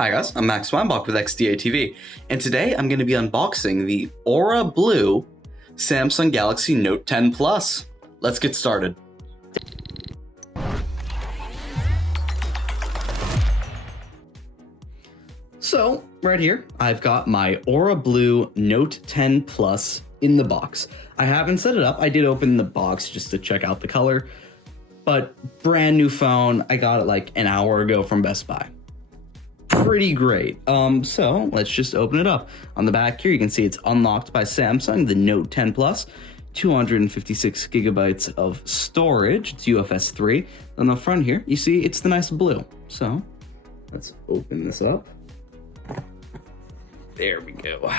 Hi guys, I'm Max Weinbach with XDATV, and today I'm going to be unboxing the Aura Blue Samsung Galaxy Note 10 Plus. Let's get started. So, right here, I've got my Aura Blue Note 10 Plus in the box. I haven't set it up. I did open the box just to check out the color, but brand new phone. I got it like an hour ago from Best Buy. Pretty great. So let's just open it up. On the back here, you can see it's unlocked by Samsung, the Note 10 Plus, 256 gigabytes of storage. It's UFS 3. On the front here, you see it's the nice blue. So let's open this up. There we go.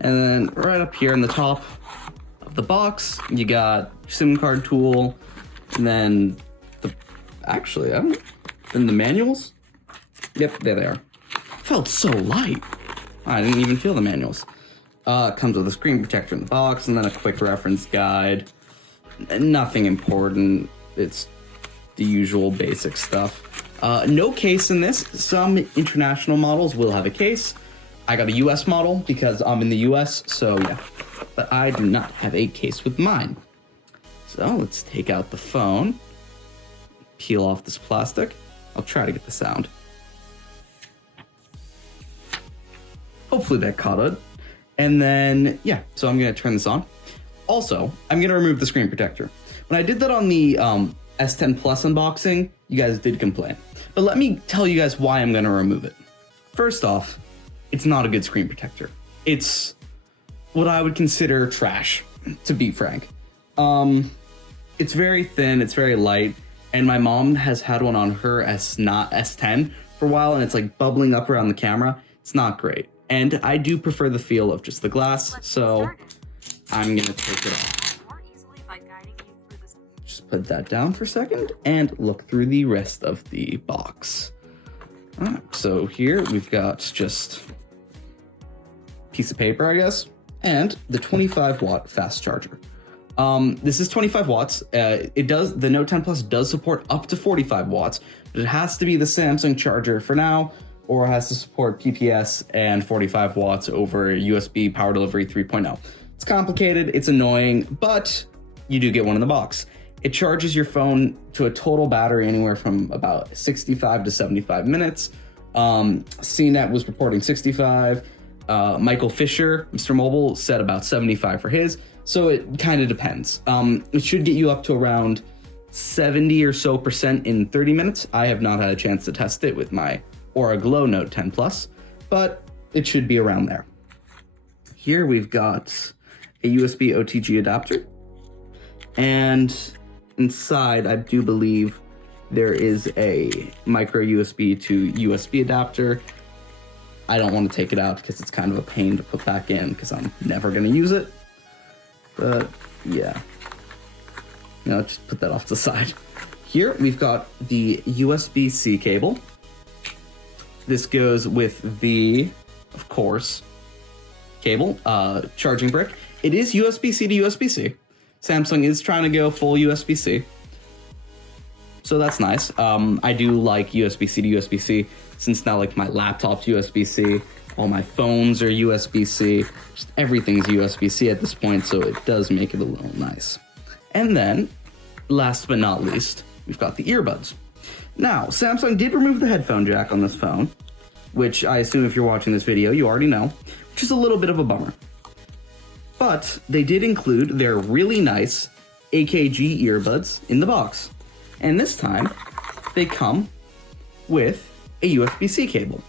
And then right up here in the top of the box, you got SIM card tool, and then then the manuals. Yep, there they are. Felt so light. I didn't even feel the manuals. Comes with a screen protector in the box, and then a quick reference guide. Nothing important. It's the usual basic stuff. No case in this. Some international models will have a case. I got a US model because I'm in the US, so yeah. But I do not have a case with mine. So let's take out the phone. Peel off this plastic. I'll try to get the sound. Hopefully that caught it. And then, yeah, so I'm gonna turn this on. Also, I'm gonna remove the screen protector. When I did that on the S10 Plus unboxing, you guys did complain. But let me tell you guys why I'm gonna remove it. First off, it's not a good screen protector. It's what I would consider trash, to be frank. It's very thin, it's very light, and my mom has had one on her S10 for a while, and it's like bubbling up around the camera. It's not great. And I do prefer the feel of just the glass, so I'm gonna take it off. Just put that down for a second and look through the rest of the box. All right, so here we've got just a piece of paper, I guess, and the 25-watt fast charger. This is 25 watts. The Note 10 Plus does support up to 45 watts, but it has to be the Samsung charger for now, or it has to support PPS and 45 watts over USB Power Delivery 3.0. It's complicated, it's annoying, but you do get one in the box. It charges your phone to a total battery anywhere from about 65 to 75 minutes. CNET was reporting 65. Michael Fisher, Mr. Mobile, said about 75 for his. So it kind of depends. It should get you up to around 70 or so % in 30 minutes. I have not had a chance to test it with my Aura Glow Note 10 Plus, but it should be around there. Here we've got a USB Otg adapter, and inside I do believe there is a micro USB to USB adapter. I don't want to take it out because it's kind of a pain to put back in because I'm never going to use it. But yeah, just put that off to the side. Here we've got the USB-C cable. This goes with the, of course, cable, charging brick. It is USB-C to USB-C. Samsung is trying to go full USB-C. So that's nice. I do like USB-C to USB-C since now like my laptop's USB-C, all my phones are USB-C, just everything's USB-C at this point, so it does make it a little nice. And then, last but not least, we've got the earbuds. Now, Samsung did remove the headphone jack on this phone, which I assume if you're watching this video, you already know, which is a little bit of a bummer. But they did include their really nice AKG earbuds in the box. And this time, they come with a USB-C cable.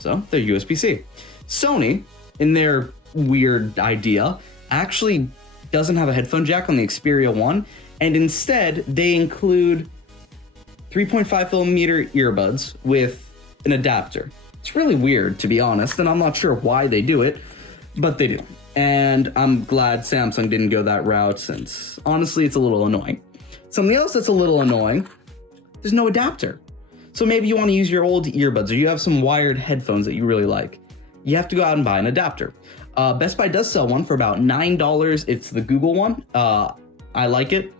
So, they're USB-C. Sony, in their weird idea, actually doesn't have a headphone jack on the Xperia 1, and instead, they include 3.5mm earbuds with an adapter. It's really weird, to be honest, and I'm not sure why they do it, but they do. And I'm glad Samsung didn't go that route, since honestly, it's a little annoying. Something else that's a little annoying, there's no adapter. So maybe you want to use your old earbuds, or you have some wired headphones that you really like. You have to go out and buy an adapter. Best Buy does sell one for about $9. It's the Google one. I like it.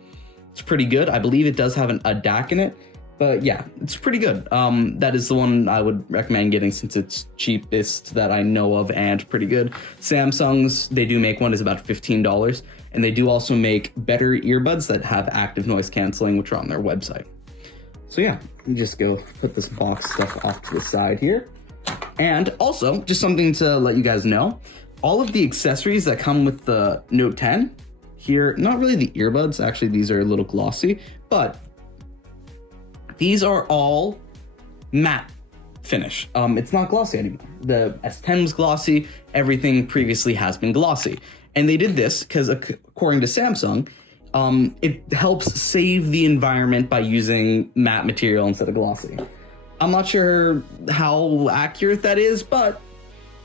It's pretty good. I believe it does have a DAC in it. But yeah, it's pretty good. That is the one I would recommend getting since it's cheapest that I know of and pretty good. Samsung's, they do make one, is about $15. And they do also make better earbuds that have active noise canceling, which are on their website. So yeah, you just go put this box stuff off to the side here. And also, just something to let you guys know, all of the accessories that come with the Note 10 here, not really the earbuds, actually these are a little glossy, but these are all matte finish. It's not glossy anymore. The S10 was glossy, everything previously has been glossy. And they did this because according to Samsung, it helps save the environment by using matte material instead of glossy. I'm not sure how accurate that is, but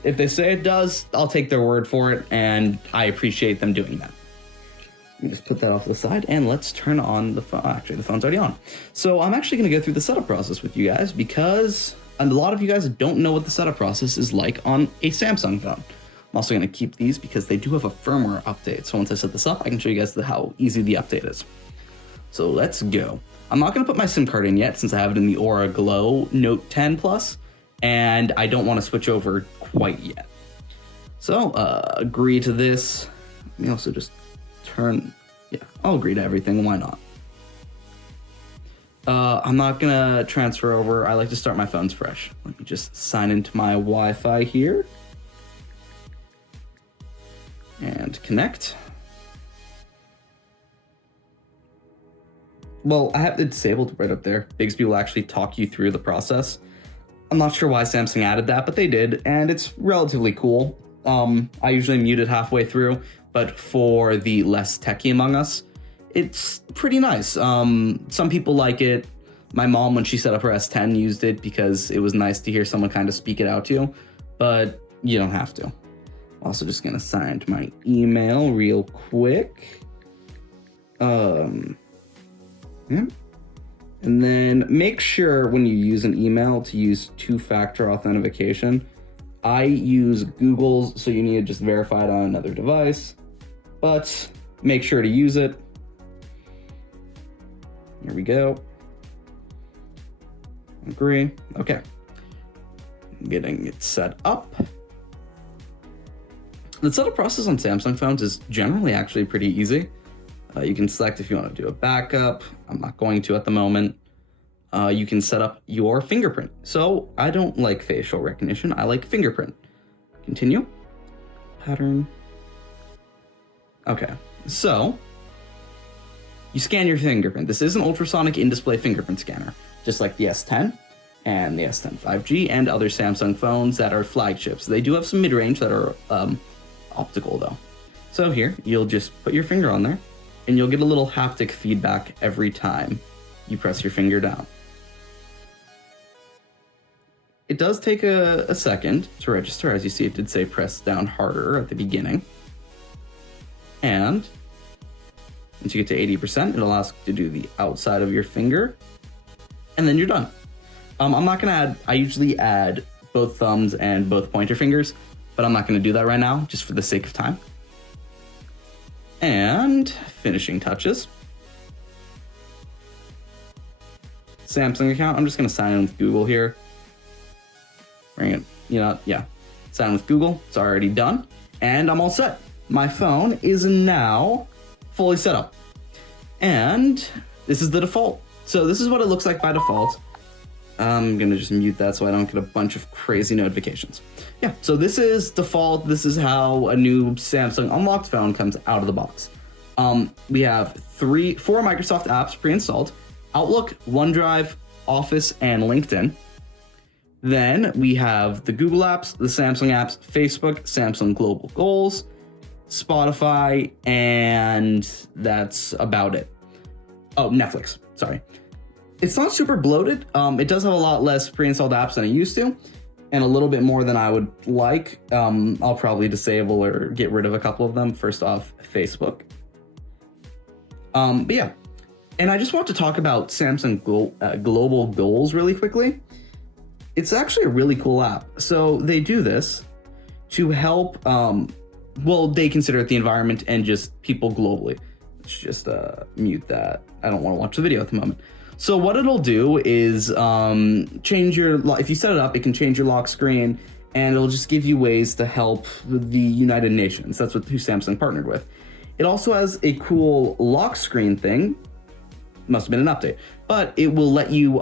if they say it does, I'll take their word for it, and I appreciate them doing that. Let me just put that off to the side, and let's turn on the phone. Actually, the phone's already on. So I'm actually going to go through the setup process with you guys because a lot of you guys don't know what the setup process is like on a Samsung phone. I'm also going to keep these because they do have a firmware update. So once I set this up, I can show you guys how easy the update is. So let's go. I'm not going to put my SIM card in yet since I have it in the Aura Glow Note 10 Plus, and I don't want to switch over quite yet. So agree to this. Let me also just I'll agree to everything. Why not? I'm not going to transfer over. I like to start my phones fresh. Let me just sign into my Wi-Fi here. And connect. Well, I have it disabled right up there. Bigsby will actually talk you through the process. I'm not sure why Samsung added that, but they did, and it's relatively cool. I usually mute it halfway through, but for the less techie among us, it's pretty nice. Some people like it. My mom, when she set up her S10, used it because it was nice to hear someone kind of speak it out to you, but you don't have to. Also just gonna sign to my email real quick. Yeah. And then make sure when you use an email to use two-factor authentication. I use Google's, so you need to just verify it on another device, but make sure to use it. Here we go. Agree. Okay. Getting it set up. The setup process on Samsung phones is generally actually pretty easy. You can select if you want to do a backup. I'm not going to at the moment. You can set up your fingerprint. So I don't like facial recognition. I like fingerprint. Continue. Pattern. Okay. So you scan your fingerprint. This is an ultrasonic in-display fingerprint scanner, just like the S10 and the S10 5G and other Samsung phones that are flagships. They do have some mid-range that are optical though. So here, you'll just put your finger on there and you'll get a little haptic feedback every time you press your finger down. It does take a second to register. As you see, it did say press down harder at the beginning. And once you get to 80%, it'll ask you to do the outside of your finger, and then you're done. I'm not gonna add, I usually add both thumbs and both pointer fingers, but I'm not gonna do that right now, just for the sake of time. And finishing touches. Samsung account, I'm just gonna sign in with Google here. Bring it, sign in with Google, it's already done. And I'm all set. My phone is now fully set up. And this is the default. So this is what it looks like by default. I'm gonna just mute that so I don't get a bunch of crazy notifications. Yeah, so this is default. This is how a new Samsung unlocked phone comes out of the box. We have 4 Microsoft apps pre-installed: Outlook, OneDrive, Office, and LinkedIn. Then we have the Google apps, the Samsung apps, Facebook, Samsung Global Goals, Spotify, and that's about it. Oh, Netflix, sorry. It's not super bloated. It does have a lot less pre-installed apps than it used to, and a little bit more than I would like. I'll probably disable or get rid of a couple of them. First off, Facebook. But yeah, and I just want to talk about Samsung Global Goals really quickly. It's actually a really cool app. So they do this to help, they consider it the environment and just people globally. Let's just mute that. I don't want to watch the video at the moment. So what it'll do is change your, if you set it up, it can change your lock screen, and it'll just give you ways to help the United Nations. That's who Samsung partnered with. It also has a cool lock screen thing. Must have been an update, but it will let you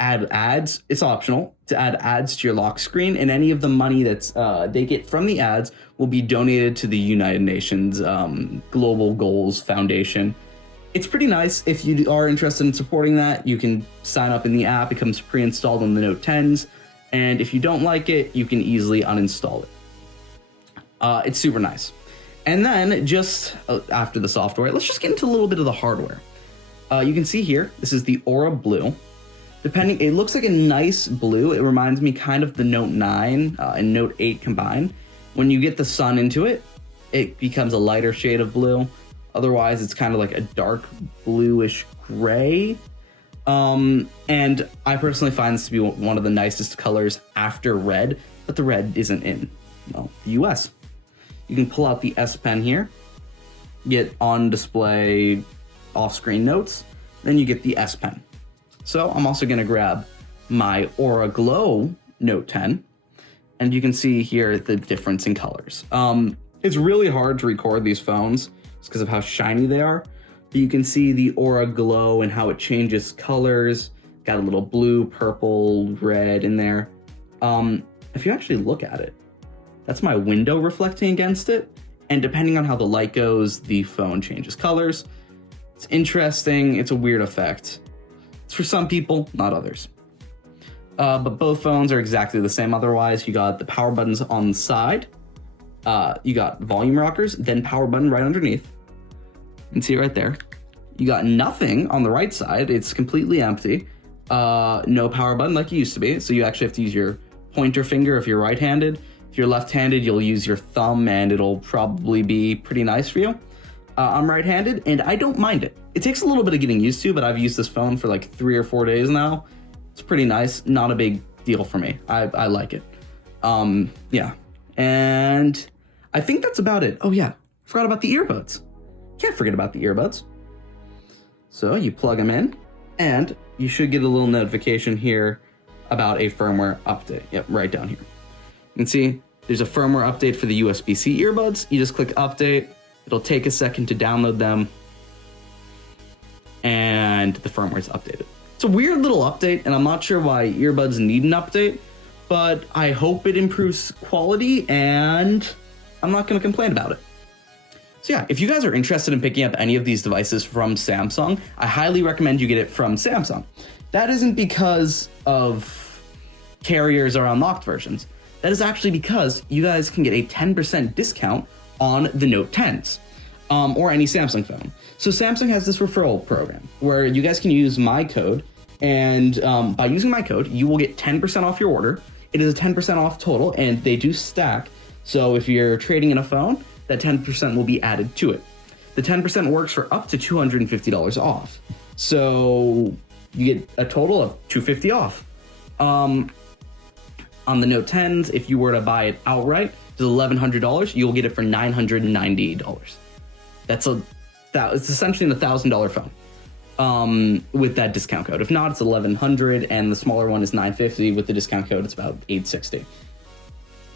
add ads. It's optional to add ads to your lock screen, and any of the money that's they get from the ads will be donated to the United Nations Global Goals Foundation. It's pretty nice. If you are interested in supporting that, you can sign up in the app. It comes pre-installed on the Note 10s, and if you don't like it, you can easily uninstall it. It's super nice. And then just after the software, let's just get into a little bit of the hardware. You can see here, this is the Aura Blue. It looks like a nice blue. It reminds me kind of the Note 9 and Note 8 combined. When you get the sun into it, it becomes a lighter shade of blue. Otherwise, it's kind of like a dark bluish gray. And I personally find this to be one of the nicest colors after red, but the red isn't in, well, the US. You can pull out the S Pen here, get on display off-screen notes, then you get the S Pen. So I'm also gonna grab my Aura Glow Note 10, and you can see here the difference in colors. It's really hard to record these phones just because of how shiny they are, but you can see the Aura Glow and how it changes colors. Got a little blue, purple, red in there. If you actually look at it, that's my window reflecting against it, and depending on how the light goes, the phone changes colors. It's interesting. It's a weird effect. It's for some people, not others. But both phones are exactly the same otherwise. You got the power buttons on the side. You got volume rockers, then power button right underneath. You can see it right there. You got nothing on the right side. It's completely empty. No power button like it used to be. So you actually have to use your pointer finger if you're right-handed. If you're left-handed, you'll use your thumb and it'll probably be pretty nice for you. I'm right-handed and I don't mind it. It takes a little bit of getting used to, but I've used this phone for like 3 or 4 days now. It's pretty nice. Not a big deal for me. I like it. Yeah. And I think that's about it. Oh yeah, forgot about the earbuds. Can't forget about the earbuds. So you plug them in and you should get a little notification here about a firmware update. Yep, right down here. You can see there's a firmware update for the USB-C earbuds. You just click update. It'll take a second to download them, and the firmware is updated. It's a weird little update, and I'm not sure why earbuds need an update, but I hope it improves quality, and I'm not going to complain about it. So yeah, if you guys are interested in picking up any of these devices from Samsung, I highly recommend you get it from Samsung. That isn't because of carriers or unlocked versions. That is actually because you guys can get a 10% discount on the Note 10s, or any Samsung phone. So Samsung has this referral program where you guys can use my code, and by using my code, you will get 10% off your order. It is a 10% off total, and they do stack. So if you're trading in a phone, that 10% will be added to it. The 10% works for up to $250 off. So you get a total of $250 off. On the Note 10s, if you were to buy it outright, it's $1,100. You'll get it for $998. It's essentially an $1,000 phone with that discount code. If not, it's $1,100, and the smaller one is $950. With the discount code, it's about $860.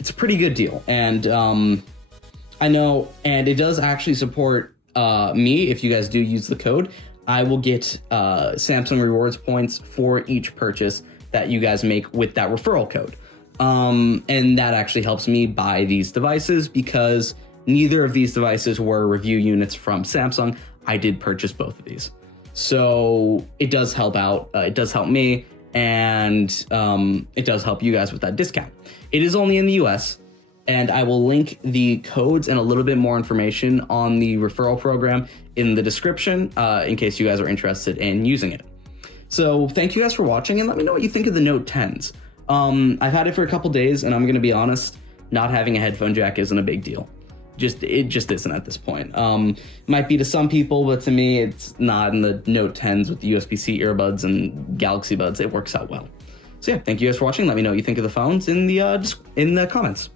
It's a pretty good deal, and I know, and it does actually support me. If you guys do use the code, I will get Samsung rewards points for each purchase that you guys make with that referral code. And that actually helps me buy these devices because neither of these devices were review units from Samsung. I did purchase both of these. So it does help out. It does help me, and it does help you guys with that discount. It is only in the US, and I will link the codes and a little bit more information on the referral program in the description in case you guys are interested in using it. So thank you guys for watching, and let me know what you think of the Note 10s. I've had it for a couple days, and I'm going to be honest, not having a headphone jack isn't a big deal. It just isn't at this point. Might be to some people, but to me, it's not. In the Note 10s with the USB-C earbuds and Galaxy Buds, it works out well. So yeah, thank you guys for watching. Let me know what you think of the phones in the comments.